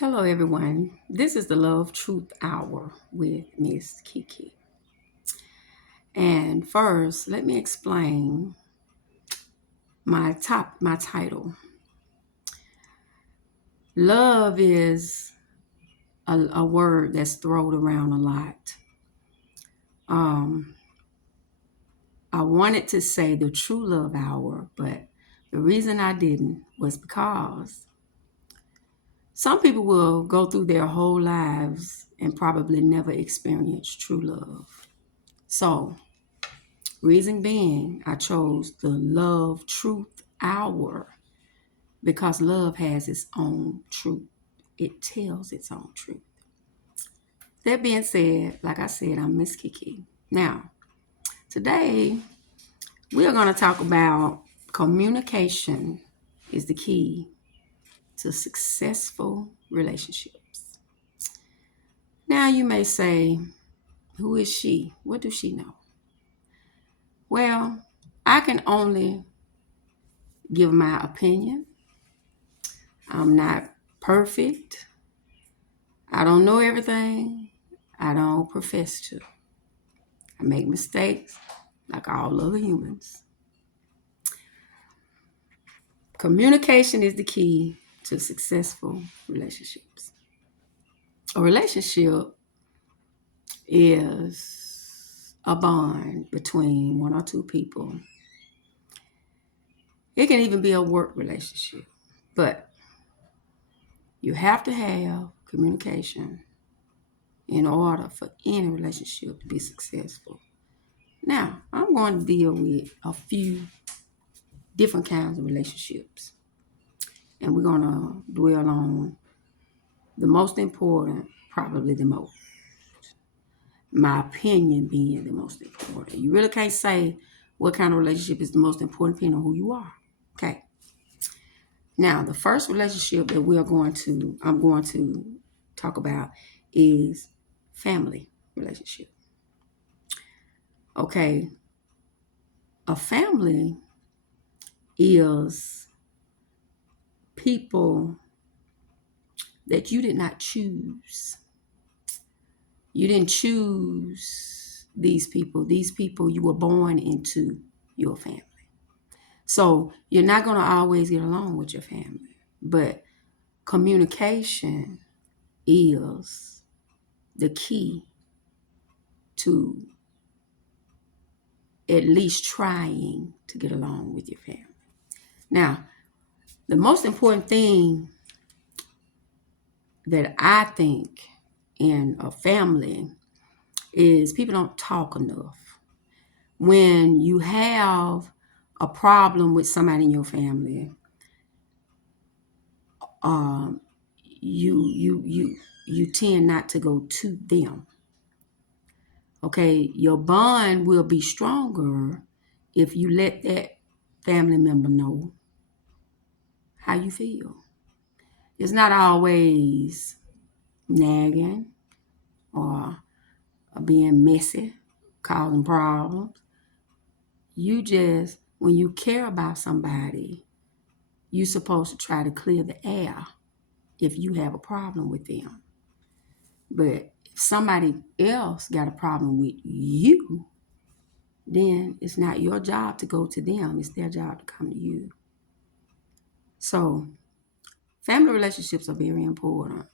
Hello, everyone. This is the Love Truth Hour with Miss Kiki. And first, let me explain my title. Love is a word that's thrown around a lot. Um, I wanted to say the True Love Hour, but the reason I didn't was because some people will go through their whole lives and probably never experience true love. So, reason being, I chose the Love Truth Hour because love has its own truth. It tells its own truth. That being said, like I said, I'm Miss Kiki. Now, today we are going to talk about communication is the key to successful relationships. Now, you may say, who is she? What does she know? Well, I can only give my opinion. I'm not perfect. I don't know everything. I don't profess to. I make mistakes like all other humans. Communication is the key to successful relationships. A relationship is a bond between one or two people. It can even be a work relationship, but you have to have communication in order for any relationship to be successful. Now, I'm going to deal with a few different kinds of relationships. And we're going to dwell on the most important, probably the most. My opinion being the most important. You really can't say what kind of relationship is the most important depending on who you are. Okay. Now, the first relationship that I'm going to talk about is family relationship. Okay. A family is people that you did not choose. You didn't choose these people. These people, you were born into your family. So you're not going to always get along with your family. But communication is the key to at least trying to get along with your family. Now, the most important thing that I think in a family is people don't talk enough. When you have a problem with somebody in your family, um, you tend not to go to them. Okay, your bond will be stronger if you let that family member know how you feel. It's not always nagging or being messy, causing problems. You just, when you care about somebody, you're supposed to try to clear the air if you have a problem with them. But if somebody else got a problem with you, then it's not your job to go to them. It's their job to come to you. So family relationships are very important,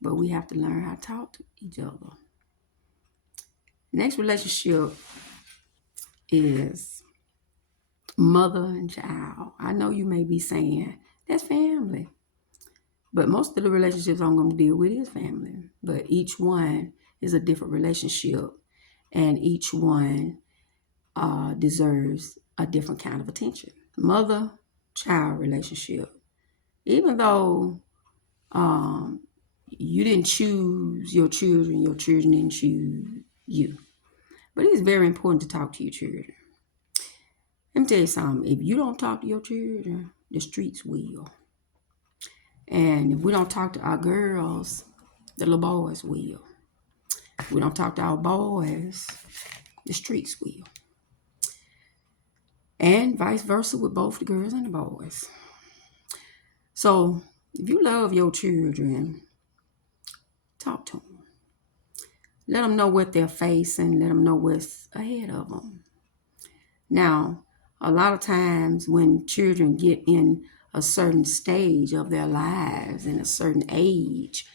but we have to learn how to talk to each other. Next relationship is mother and child. I know you may be saying, that's family. But most of the relationships I'm going to deal with is family. But each one is a different relationship, and each one deserves a different kind of attention. Mother-child relationship. Even though you didn't choose your children didn't choose you. But it's very important to talk to your children. Let me tell you something. If you don't talk to your children, the streets will. And if we don't talk to our girls, the little boys will. If we don't talk to our boys, the streets will. And vice versa with both the girls and the boys. So If you love your children, talk to them. Let them know what they're facing. Let them know what's ahead of them. Now, a lot of times when children get in a certain stage of their lives, in a certain age,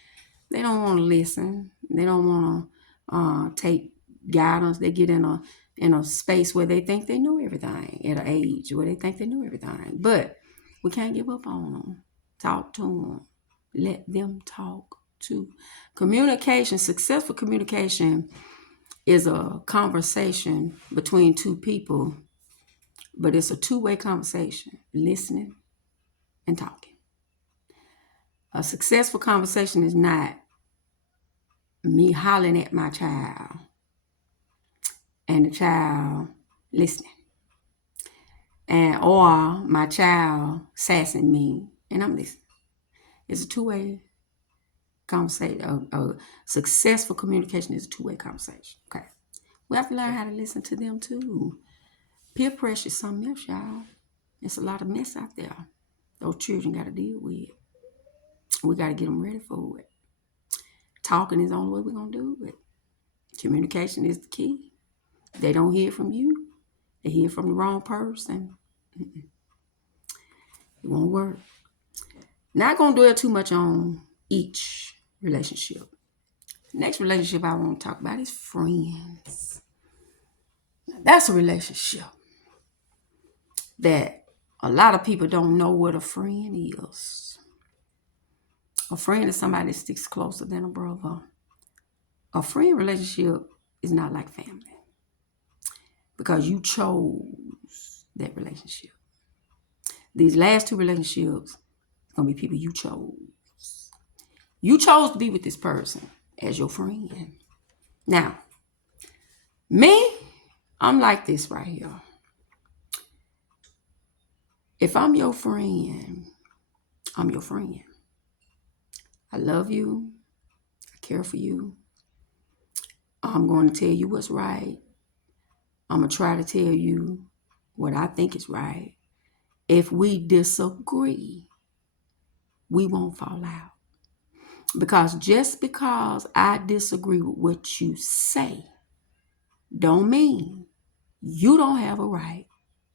they don't want to listen. They don't want to take guidance. They get in a space where they think they know everything, at an age where they think they know everything. But we can't give up on them. Talk to them. Let them talk too. Communication, successful communication is a conversation between two people, but it's a two-way conversation, listening and talking. A successful conversation is not me hollering at my child and the child listening, or my child sassing me and I'm listening. It's a two-way conversation. A successful communication is a two-way conversation. Okay, we have to learn how to listen to them too. Peer pressure is something else, y'all. There's a lot of mess out there those children got to deal with. We got to get them ready for it. Talking is the only way we're going to do it. Communication is the key. They don't hear from you. They hear from the wrong person. It won't work. Not going to dwell too much on each relationship. Next relationship I want to talk about is friends. That's a relationship that a lot of people don't know what a friend is. A friend is somebody that sticks closer than a brother. A friend relationship is not like family because you chose that relationship. These last two relationships are going to be people you chose. You chose to be with this person as your friend. Now, me, I'm like this right here. If I'm your friend, I'm your friend. I love you. I care for you. I'm going to tell you what's right. I'm going to try to tell you what I think is right. If we disagree, we won't fall out. Because just because I disagree with what you say, don't mean you don't have a right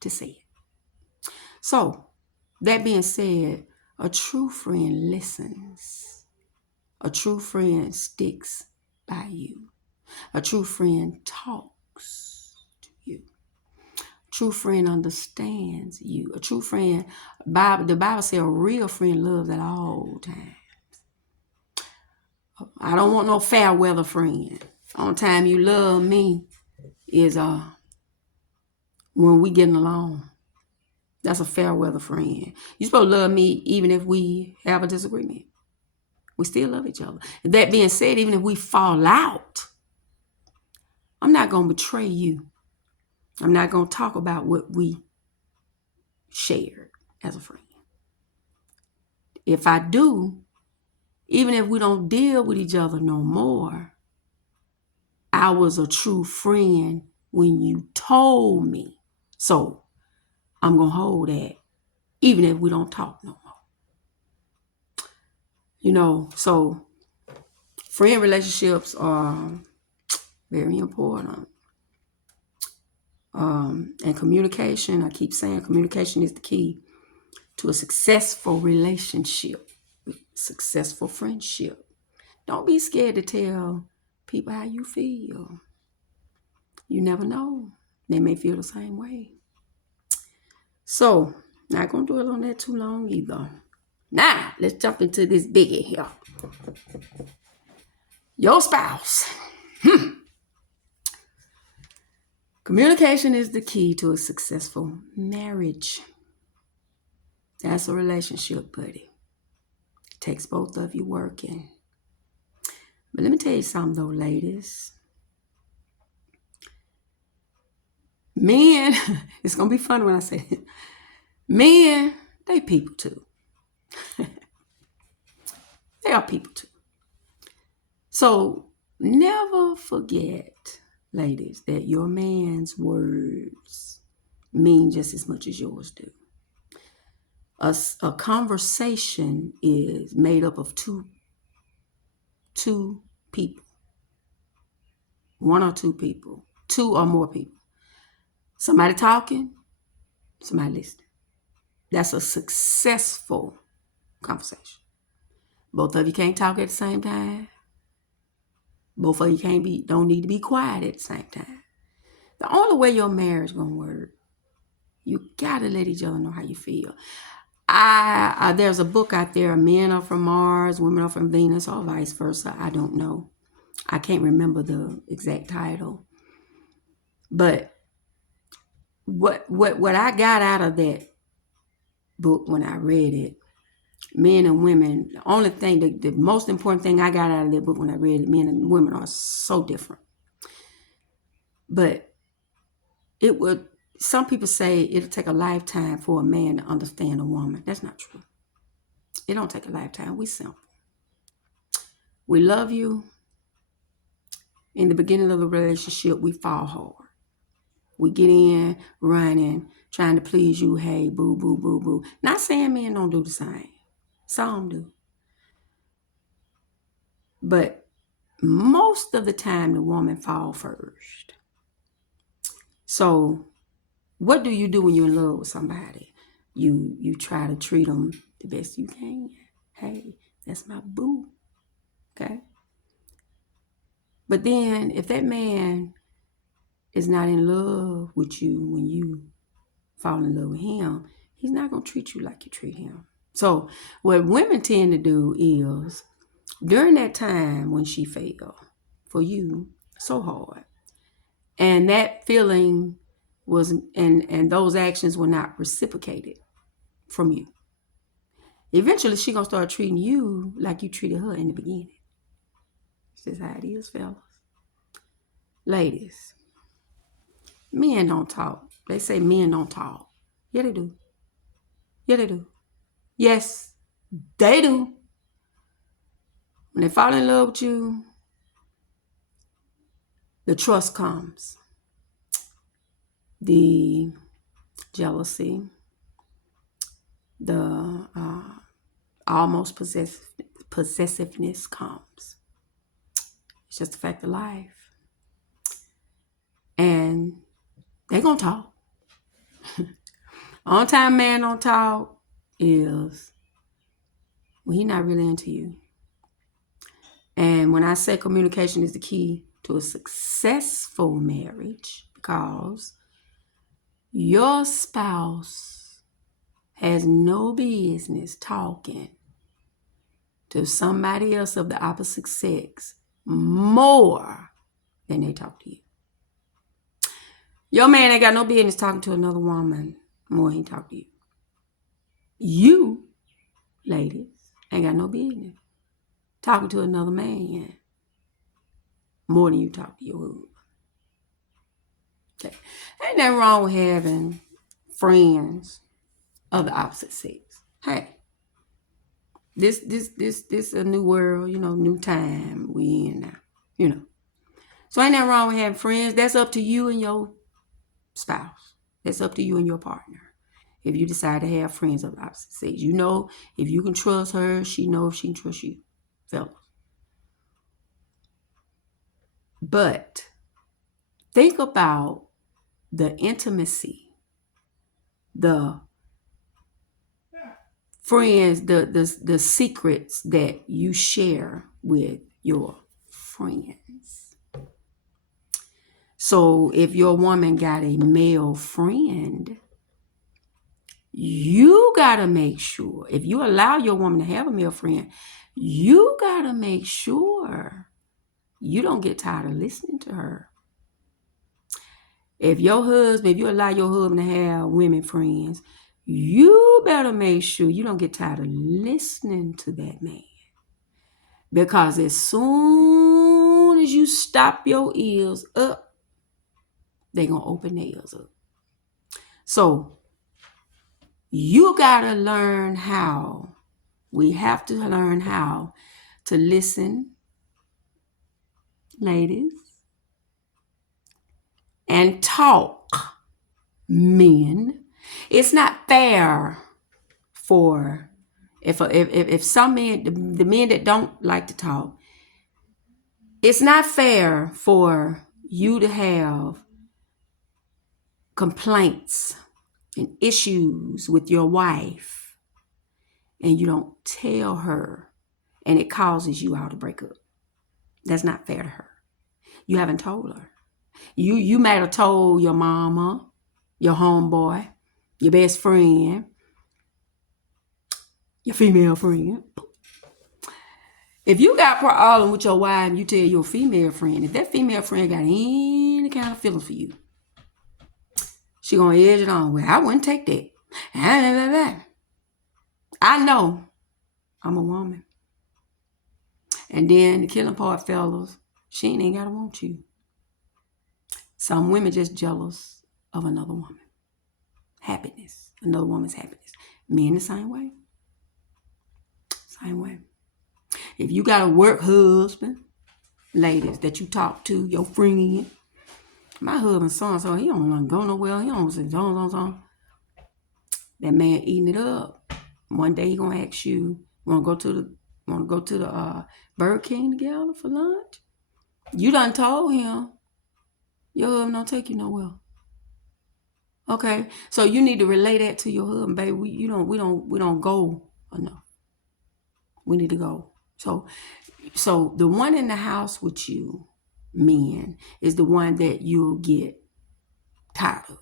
to say it. So, that being said, a true friend listens. A true friend sticks by you. A true friend talks to you. A true friend understands you. A true friend, the Bible says a real friend loves at all times. I don't want no fair weather friend. Only time you love me is when we getting along. That's a fair weather friend. You're supposed to love me even if we have a disagreement. We still love each other. That being said, even if we fall out, I'm not going to betray you. I'm not going to talk about what we shared as a friend. If I do, even if we don't deal with each other no more, I was a true friend when you told me. So I'm going to hold that even if we don't talk no more. So friend relationships are very important. And communication, I keep saying communication is the key to a successful relationship, successful friendship. Don't be scared to tell people how you feel. You never know. They may feel the same way. So, not going to dwell on that too long either. Now, let's jump into this biggie here. Your spouse. Communication is the key to a successful marriage. That's a relationship, buddy. It takes both of you working. But let me tell you something, though, ladies. Men, it's going to be funny when I say it. Men, they people too. They are people too. So never forget, ladies, that your man's words mean just as much as yours do. A conversation is made up of two people, one or two people, two or more people. Somebody talking, somebody listening. That's a successful conversation. Both of you can't talk at the same time. Both of you don't need to be quiet at the same time. The only way your marriage gonna work, you gotta let each other know how you feel. There's a book out there, Men Are From Mars, Women Are From Venus, or vice versa. I don't know. I can't remember the exact title. But what I got out of that book when I read it, men and women, the most important thing I got out of that book when I read it, men and women are so different. But some people say it'll take a lifetime for a man to understand a woman. That's not true. It don't take a lifetime. We simple. We love you. In the beginning of the relationship, we fall hard. We get in running, trying to please you. Hey, boo, boo, boo, boo. Not saying men don't do the same. Some do. But most of the time, the woman falls first. So what do you do when you're in love with somebody? You try to treat them the best you can. Hey, that's my boo. Okay? But then if that man is not in love with you when you fall in love with him, he's not going to treat you like you treat him. So what women tend to do is, during that time when she fell for you so hard, and that feeling was, and those actions were not reciprocated from you, eventually she going to start treating you like you treated her in the beginning. This is how it is, fellas. Ladies, men don't talk. They say men don't talk. Yeah, they do. Yeah, they do. Yes, they do. When they fall in love with you, the trust comes. The jealousy, the almost possessiveness comes. It's just a fact of life. And they gonna talk. Only time man don't talk is when he not really into you. And when I say communication is the key to a successful marriage, because your spouse has no business talking to somebody else of the opposite sex more than they talk to you. Your man ain't got no business talking to another woman more than he talk to you. You, ladies, ain't got no business talking to another man more than you talk to your husband. Okay. Ain't nothing wrong with having friends of the opposite sex. Hey, this a new world, new time we in now, So ain't nothing wrong with having friends. That's up to you and your spouse. That's up to you and your partner. If you decide to have friends of the opposite sex, if you can trust her, she knows if she can trust you, fellas. But think about the intimacy, the friends, the secrets that you share with your friends. So if your woman got a male friend, you gotta make sure, if you allow your woman to have a male friend, you gotta make sure you don't get tired of listening to her. If you allow your husband to have women friends, you better make sure you don't get tired of listening to that man. Because as soon as you stop your ears up, they're going to open their ears up. So we have to learn how to listen, ladies, and talk, men. It's not fair for if some men, the men that don't like to talk, it's not fair for you to have complaints and issues with your wife and you don't tell her and it causes you all to break up. That's not fair to her. You haven't told her. You might have told your mama, your homeboy, your best friend, your female friend. If you got a problem with your wife and you tell your female friend, if that female friend got any kind of feelings for you, she gonna edge it on. Well, I wouldn't take that. I know I'm a woman. And then the killing part, fellas, she ain't gotta want you. Some women just jealous of another woman. Happiness. Another woman's happiness. Men the same way. Same way. If you got a work husband, ladies, that you talk to, your friend, my husband so-and-so, he don't want to go nowhere. He don't say so. That man eating it up. One day he gonna ask you, wanna go to the Burger King together for lunch? You done told him your husband don't take you nowhere. Okay, so you need to relay that to your husband, baby. We don't go enough. We need to go. So the one in the house with you, men, is the one that you'll get tired of.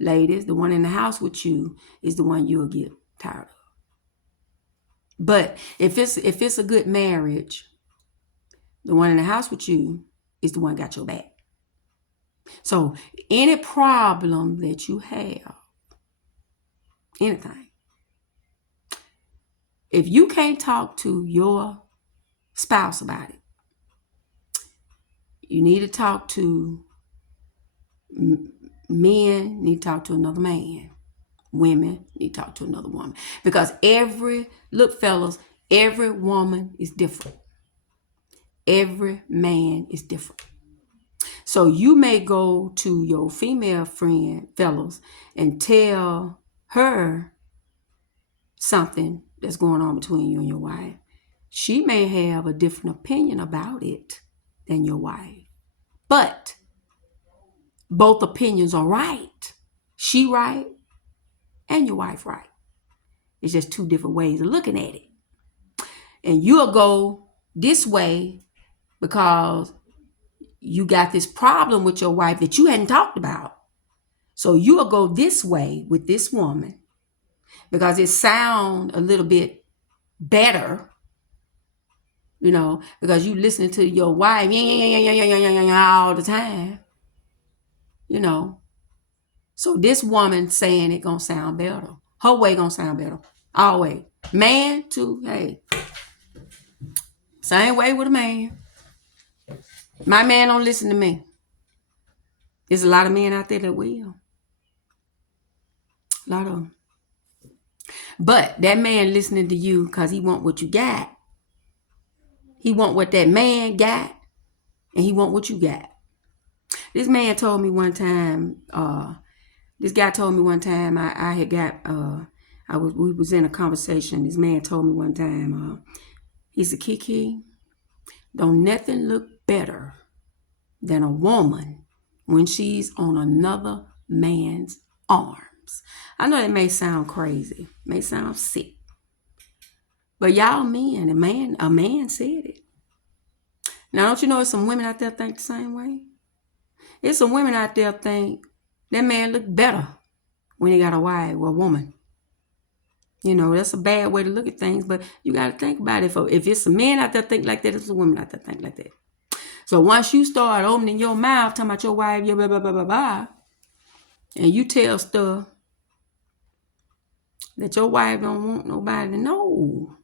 Ladies, the one in the house with you is the one you'll get tired of. But if it's a good marriage, the one in the house with you is the one got your back. So any problem that you have, anything, if you can't talk to your spouse about it, you need to talk to men, need to talk to another man. Women need to talk to another woman. Because look, fellas, every woman is different. Every man is different. So you may go to your female friend, fellas, and tell her something that's going on between you and your wife. She may have a different opinion about it than your wife. But both opinions are right. She right and your wife right. It's just two different ways of looking at it. And you'll go this way because you got this problem with your wife that you hadn't talked about. So you'll go this way with this woman because it sounds a little bit better, because you listening to your wife all the time, So this woman saying it gonna sound better. Her way gonna sound better. Always. Man too, hey. Same way with a man. My man don't listen to me. There's a lot of men out there that will. A lot of them. But that man listening to you because he want what you got. He want what that man got. And he want what you got. This man told me one time, this guy told me one time I had got, we was in a conversation. This man told me one time, he said, Kiki, don't nothing look better than a woman when she's on another man's arms. I know that may sound crazy, may sound sick, but y'all men, a man said it. Now, don't you know there's some women out there think the same way? There's some women out there think that man look better when he got a wife or a woman. That's a bad way to look at things, but you got to think about it. If it's a man out there think like that, it's a woman out there think like that. So once you start opening your mouth, talking about your wife, blah, blah, blah, blah, blah, and you tell stuff that your wife don't want nobody to know.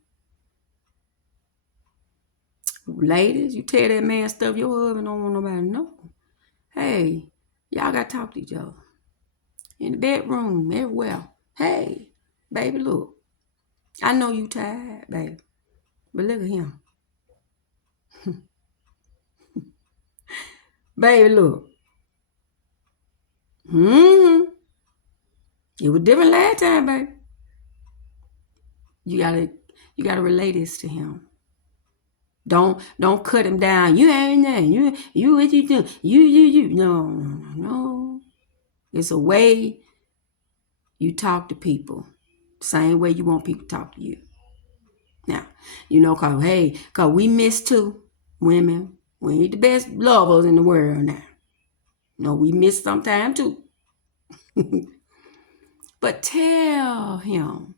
Ladies, you tell that man stuff your husband don't want nobody to know. Hey, y'all got to talk to each other. In the bedroom, everywhere. Hey, baby, look. I know you tired, baby. But look at him. Baby, look. It was different last time, baby. You gotta relate this to him. Don't cut him down. You ain't nothing. You what you do? You. No. It's a way you talk to people. Same way you want people to talk to you. Now, cause we miss too, women. We ain't the best lovers in the world now. No, we miss sometime too. But tell him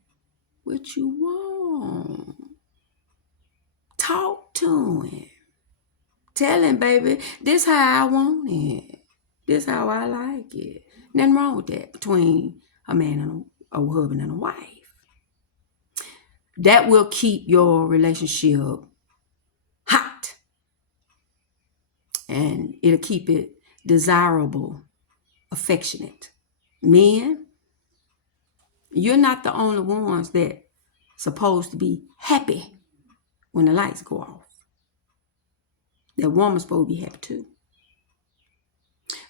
what you want. Talk to him. Tell him, baby, this how I want it. This how I like it. Nothing wrong with that between a man and a husband and a wife. That will keep your relationship hot. And it'll keep it desirable, affectionate. Men, you're not the only ones that supposed to be happy when the lights go off. That woman's supposed to be happy too.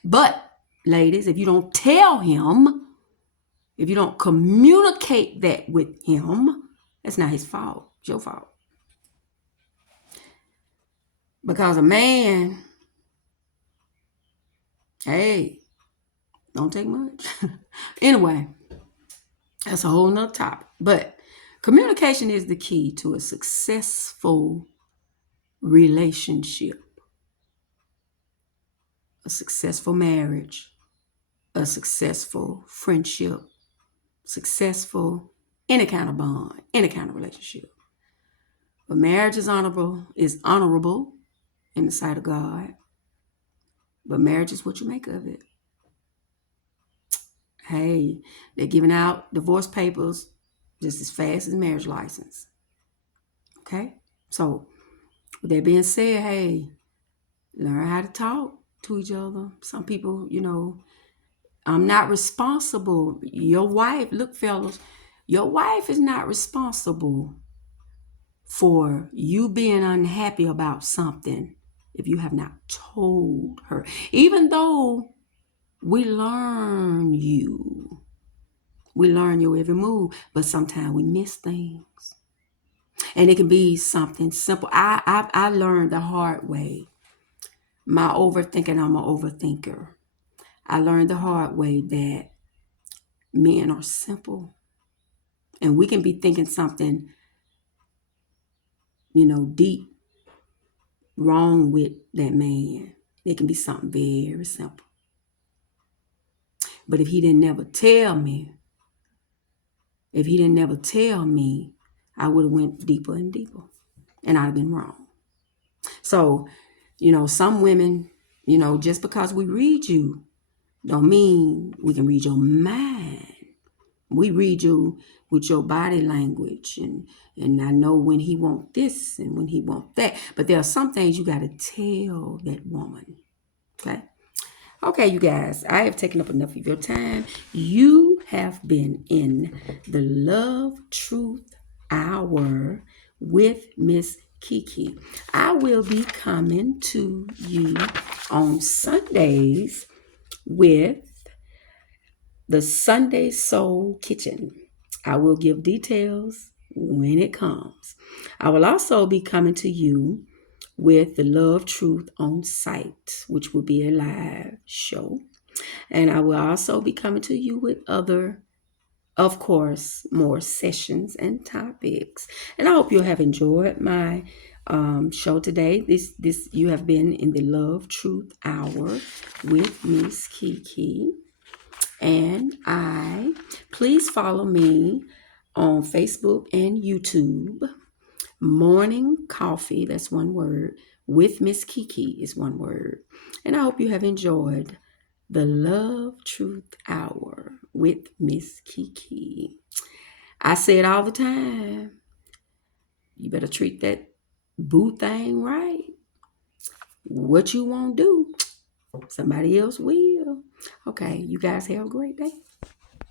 But, ladies, if you don't tell him, if you don't communicate that with him, that's not his fault. It's your fault. Because a man, hey, don't take much. Anyway, that's a whole nother topic. But communication is the key to a successful relationship, a successful marriage, a successful friendship, successful any kind of bond, any kind of relationship. But marriage is honorable in the sight of God. But marriage is what you make of it. Hey, they're giving out divorce papers just as fast as marriage license. Okay? So, with that being said, hey, learn how to talk to each other. Some people, I'm not responsible. Your wife, look, fellas, your wife is not responsible for you being unhappy about something if you have not told her. Even though we learn your every move, but sometimes we miss things. And it can be something simple. I learned the hard way. My overthinking, I'm an overthinker. I learned the hard way that men are simple. And we can be thinking something, deep wrong with that man. It can be something very simple. But if he didn't never tell me, I would have went deeper and deeper. And I'd have been wrong. So, some women, just because we read you, don't mean we can read your mind. We read you with your body language, and I know when he want this and when he want that. But there are some things you got to tell that woman. Okay, you guys, I have taken up enough of your time. You have been in the Love Truth Hour with Miss Kiki. I will be coming to you on Sundays with the Sunday Soul Kitchen. I will give details when it comes. I will also be coming to you with the Love Truth on Site, which will be a live show. And I will also be coming to you with other, of course, more sessions and topics. And I hope you have enjoyed my show today. This you have been in the Love Truth Hour with Miss Kiki. And please follow me on Facebook and YouTube. Morning Coffee, that's one word, with Miss Kiki is one word. And I hope you have enjoyed the Love Truth Hour with Miss Kiki. I say it all the time. You better treat that boo thing right. What you won't do, somebody else will. Okay, you guys have a great day.